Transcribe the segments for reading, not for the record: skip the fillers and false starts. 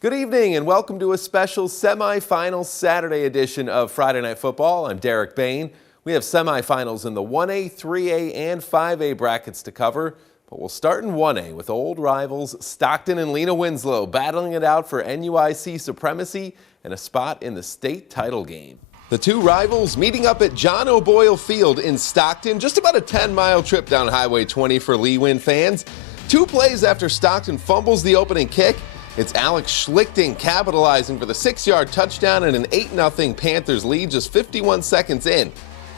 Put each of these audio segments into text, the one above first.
Good evening and welcome to a special semifinal Saturday edition of Friday Night Football. I'm Derek Bain. We have semifinals in the 1A, 3A, and 5A brackets to cover, but we'll start in 1A with old rivals Stockton and Lena-Winslow battling it out for NUIC supremacy and a spot in the state title game. The two rivals meeting up at John O'Boyle Field in Stockton, just about a 10-mile trip down Highway 20 for Lee-Win fans. 2 plays after Stockton fumbles the opening kick, it's Alex Schlichting capitalizing for the 6-yard touchdown and an 8-0 Panthers lead just 51 seconds in.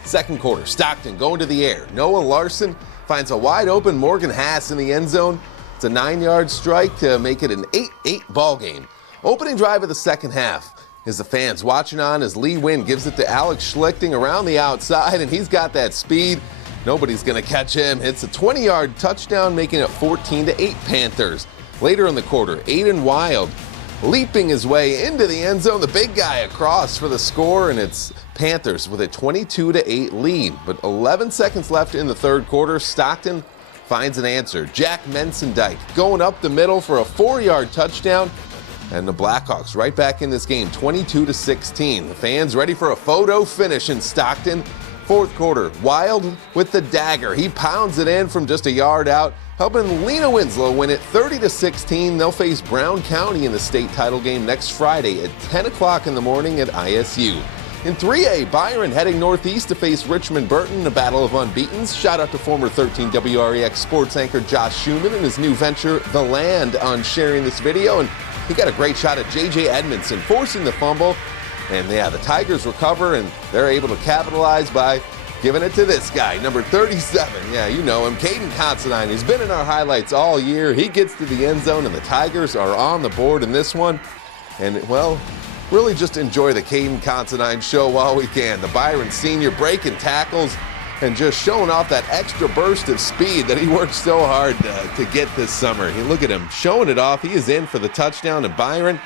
Second quarter, Stockton going to the air. Noah Larson finds a wide-open Morgan Hass in the end zone. It's a 9-yard strike to make it an 8-8 ball game. Opening drive of the second half is the fans watching on as Lee-Win gives it to Alex Schlichting around the outside, and he's got that speed. Nobody's going to catch him. It's a 20-yard touchdown, making it 14-8 Panthers. Later in the quarter, Aiden Wild leaping his way into the end zone. The big guy across for the score, and it's Panthers with a 22-8 lead. But 11 seconds left in the third quarter. Stockton finds an answer. Jack Mensendijk going up the middle for a 4-yard touchdown. And the Blackhawks right back in this game, 22-16. The fans ready for a photo finish in Stockton. Fourth quarter, Wild with the dagger. He pounds it in from just a yard out, helping Lena-Winslow win it 30-16. They'll face Brown County in the state title game next Friday at 10 o'clock in the morning at ISU. In 3A, Byron heading northeast to face Richmond-Burton in a battle of unbeatens. Shout out to former 13 WREX sports anchor Josh Schumann and his new venture, The Land, on sharing this video. And he got a great shot at J.J. Edmondson, forcing the fumble. And yeah, the Tigers recover, and they're able to capitalize by giving it to this guy, number 37. Yeah, you know him, Caden Considine. He's been in our highlights all year. He gets to the end zone, and the Tigers are on the board in this one. And, well, really just enjoy the Caden Considine show while we can. The Byron senior breaking tackles and just showing off that extra burst of speed that he worked so hard to get this summer. Look at him showing it off. He is in for the touchdown, and Byron,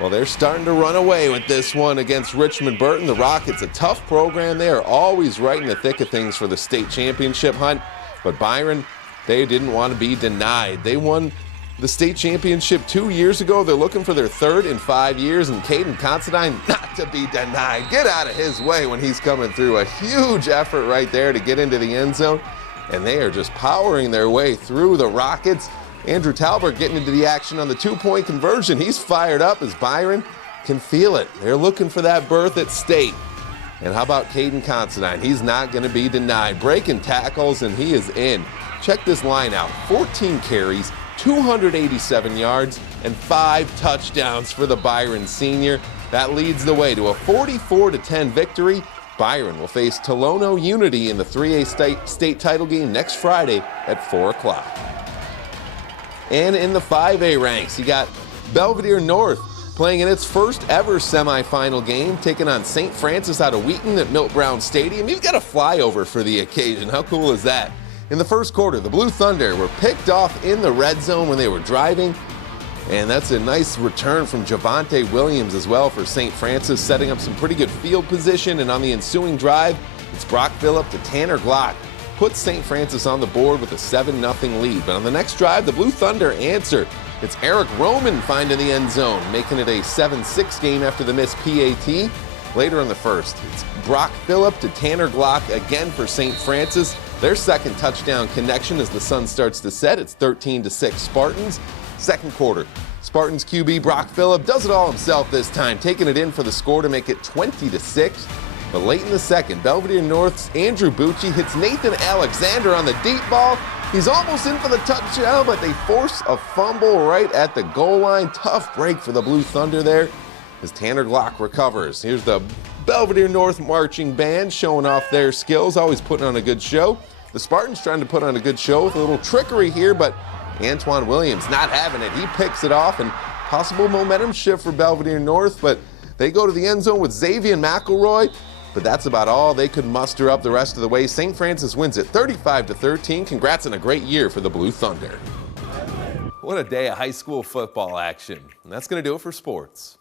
well, they're starting to run away with this one against Richmond-Burton. The Rockets, a tough program. They are always right in the thick of things for the state championship hunt. But Byron, they didn't want to be denied. They won the state championship 2 years ago. They're looking for their third in 5 years, and Caden Considine not to be denied. Get out of his way when he's coming through. A huge effort right there to get into the end zone, and they are just powering their way through the Rockets. Andrew Talbert getting into the action on the 2-point conversion. He's fired up as Byron can feel it. They're looking for that berth at state. And how about Caden Considine? He's not going to be denied. Breaking tackles, and he is in. Check this line out. 14 carries, 287 yards, and 5 touchdowns for the Byron senior. That leads the way to a 44-10 victory. Byron will face Tolono Unity in the 3A state title game next Friday at 4 o'clock. And in the 5A ranks, you got Belvidere North playing in its first ever semifinal game, taking on St. Francis out of Wheaton at Milt Brown Stadium. You've got a flyover for the occasion. How cool is that? In the first quarter, the Blue Thunder were picked off in the red zone when they were driving. And that's a nice return from Javante Williams as well for St. Francis, setting up some pretty good field position. And on the ensuing drive, it's Brock Phillip to Tanner Glock. Puts St. Francis on the board with a 7-0 lead. But on the next drive, the Blue Thunder answer. It's Eric Roman finding the end zone, making it a 7-6 game after the missed PAT. Later in the first, it's Brock Phillip to Tanner Glock again for St. Francis. Their second touchdown connection as the sun starts to set. It's 13-6 Spartans. Second quarter, Spartans QB Brock Phillip does it all himself this time, taking it in for the score to make it 20-6. But late in the second, Belvedere North's Andrew Bucci hits Nathan Alexander on the deep ball. He's almost in for the touchdown, but they force a fumble right at the goal line. Tough break for the Blue Thunder there as Tanner Glock recovers. Here's the Belvedere North marching band showing off their skills, always putting on a good show. The Spartans trying to put on a good show with a little trickery here, but Antoine Williams not having it. He picks it off, and possible momentum shift for Belvedere North, but they go to the end zone with Xavier McElroy. But that's about all they could muster up the rest of the way. St. Francis wins it 35-13. Congrats on a great year for the Blue Thunder. What a day of high school football action. And that's going to do it for sports.